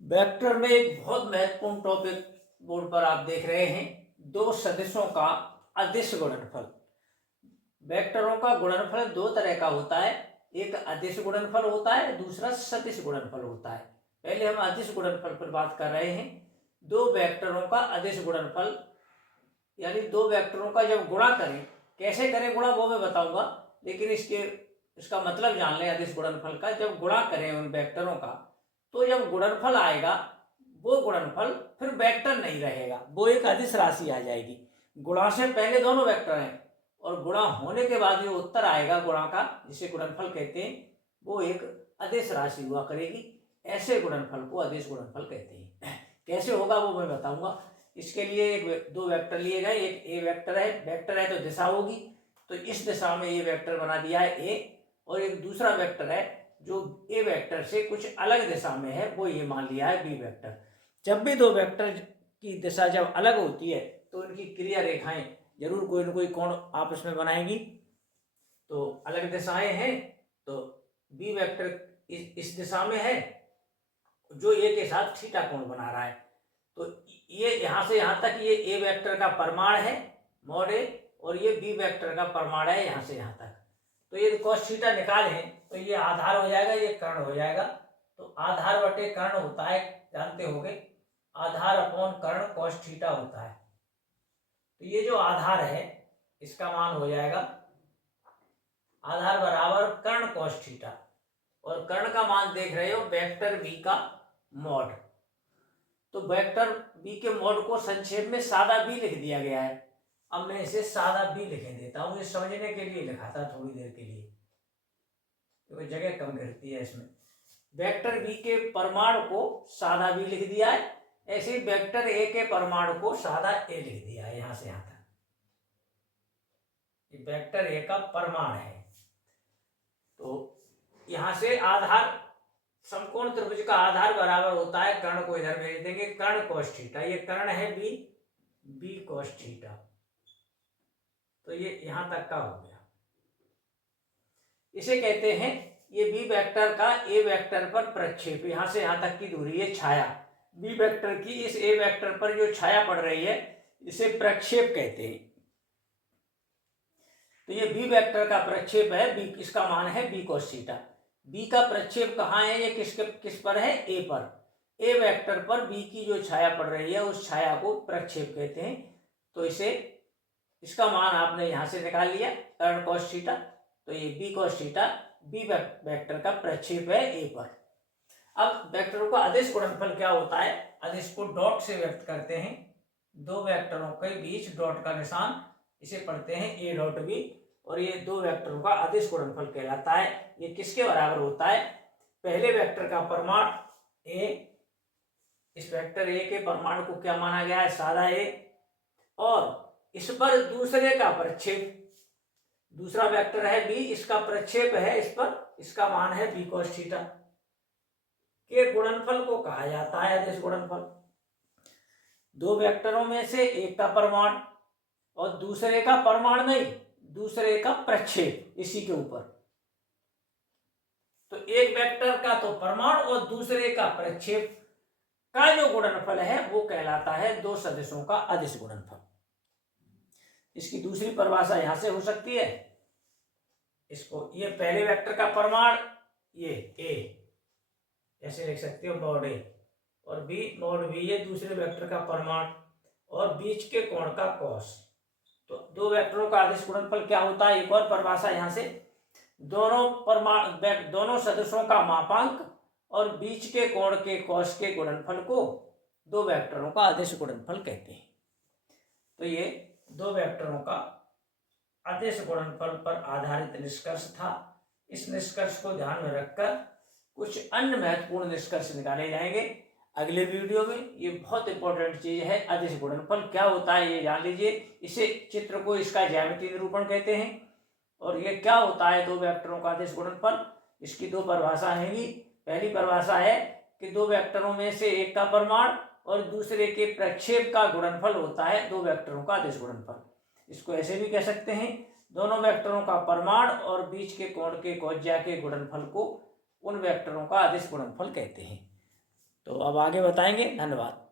Vector में एक बहुत महत्वपूर्ण टॉपिक बोर्ड पर आप देख रहे हैं, दो सदिशों का अदिश गुणनफल। वेक्टरों का गुणनफल दो तरह का होता है, एक अदिश गुणनफल होता है, दूसरा सदिश गुणनफल होता है। पहले हम अदिश गुणनफल पर बात कर रहे हैं। दो वेक्टरों का अदिश गुणनफल यानी दो वेक्टरों का जब गुणा करें, कैसे करें गुणा वो मैं बताऊंगा, लेकिन इसका मतलब जान लें। अदिश गुणनफल का जब गुणा करें उन वेक्टरों का, तो जब गुणनफल आएगा वो गुणनफल फिर वेक्टर नहीं रहेगा, वो एक अदिश राशि आ जाएगी। गुणा से पहले दोनों वेक्टर हैं और गुणा होने के बाद जो उत्तर आएगा गुणा का, जिसे गुणनफल कहते हैं, वो एक अदिश राशि हुआ करेगी। ऐसे गुणनफल को अदिश गुणनफल कहते हैं। कैसे होगा वो मैं बताऊंगा। इसके लिए दो वेक्टर लिए गए, एक ए वेक्टर है तो दिशा होगी, तो इस दिशा में ये वेक्टर बना दिया है ए, और एक दूसरा वेक्टर है जो ए वेक्टर से कुछ अलग दिशा में है, वो ये मान लिया है बी वेक्टर। जब भी दो वेक्टर की दिशा जब अलग होती है तो इनकी क्रिया रेखाएं जरूर कोई ना कोई कोण आपस में बनाएंगी। तो अलग दिशाएं हैं, तो बी वेक्टर इस दिशा में है जो ए के साथ थीटा कोण बना रहा है। तो ये यहाँ से यहाँ तक ये ए वेक्टर का परिमाण है मॉड ए, और ये बी वेक्टर का परिमाण है यहाँ से यहाँ तक। तो ये cos थीटा निकालें तो ये आधार हो जाएगा, ये कर्ण हो जाएगा। तो आधार बटे कर्ण होता है, जानते होंगे, आधार अपॉन कर्ण cos थीटा होता है। तो ये जो आधार है इसका मान हो जाएगा आधार बराबर कर्ण cos थीटा, और कर्ण का मान देख रहे हो वेक्टर बी का मॉड। तो वेक्टर बी के मॉड को संक्षेप में सादा बी लिख दिया गया है। अब मैं इसे सादा बी लिख देता हूं, ये समझने के लिए लिखा था थोड़ी देर के लिए, क्योंकि तो जगह कम गिरती है इसमें। वेक्टर बी के परमाणु को सादा बी लिख दिया है, ऐसे ही वेक्टर ए के परमाणु को सादा ए लिख दिया है यहां से यहां तक। ये वेक्टर ए का परमाणु है। तो यहां से आधार, समकोण त्रिभुज का आधार बराबर होता है, कर्ण को इधर भेज देंगे, कर्ण cos थीटा, ये कर्ण है बी cos थीटा। तो ये यहां तक का हो गया। इसे कहते हैं, ये बी वेक्टर का ए वेक्टर पर प्रक्षेप, यहां से यहां तक की दूरी है छाया। बी वेक्टर की इस ए वेक्टर पर जो छाया पड़ रही है इसे प्रक्षेप कहते हैं। तो ये बी वेक्टर का प्रक्षेप है, बी इसका मान है बी cos थीटा। बी का प्रक्षेप कहाँ है, ये किस पर है, ए पर। ए वेक्टर पर बी की जो छाया पड़ रही है उस छाया को प्रक्षेप कहते हैं। तो इसका मान आपने यहां से निकाल लिया, कर्ण cos थीटा। तो ये B cos theta B vector का प्रक्षेप है ए पर। अब वेक्टरों का अदिश गुणनफल क्या होता है, अदिश को डॉट से व्यक्त करते हैं। दो वेक्टरों के बीच डॉट का निशान, इसे पढ़ते हैं ए डॉट बी, और ये दो वेक्टरों का अदिश गुणनफल कहलाता है। ये किसके बराबर होता है, पहले वेक्टर का परमाणु ए, इस वेक्टर ए के परमाणु को क्या माना गया है, सादा ए, और इस पर दूसरे का प्रक्षेप, दूसरा वेक्टर है बी, इसका प्रक्षेप है इस पर, इसका मान है बी cos थीटा, के गुणनफल को कहा जाता है अदिश गुणनफल। दो वेक्टरों में से एक का परमाणु और दूसरे का परमाणु नहीं, दूसरे का प्रक्षेप इसी के ऊपर। तो एक वेक्टर का तो परमाणु और दूसरे का प्रक्षेप का जो गुणनफल है वो कहलाता है दो सदिशों का अदिश गुणनफल। इसकी दूसरी परिभाषा यहां से हो सकती है, इसको ये पहले वेक्टर का परमाणु ये ए ऐसे लिख सकते हो मॉड ए, और बी मॉड बी ये दूसरे वेक्टर का परमाणु और बीच के कोण का cos। तो दो वेक्टरों का अदिश गुणनफल क्या होता है, एक और परिभाषा यहां से, दोनों सदिशों का मापांक और बीच के कोण के cos के गुणनफल को दो वेक्टरों का अदिश गुणनफल कहते हैं। तो ये दो वेक्टरों का अदिश गुणनफल पर आधारित निष्कर्ष था। इस निष्कर्ष को ध्यान में रखकर कुछ अन्य महत्वपूर्ण निष्कर्ष निकाले जाएंगे अगले वीडियो में। ये बहुत इंपॉर्टेंट चीज है, अदिश गुणनफल क्या होता है ये जान लीजिए। इसे चित्र को इसका ज्यामितीय निरूपण कहते हैं। और ये क्या होता है दो वेक्टरों का अदिश गुणनफल, इसकी दो परिभाषा हैंगी। पहली परिभाषा है कि दो वेक्टरों में से एक का परिमाण और दूसरे के प्रक्षेप का गुणनफल होता है दो वेक्टरों का अदिश गुणनफल। इसको ऐसे भी कह सकते हैं, दोनों वेक्टरों का परिमाण और बीच के कोण के कोज्या के गुणनफल को उन वेक्टरों का अदिश गुणनफल कहते हैं। तो अब आगे बताएंगे। धन्यवाद।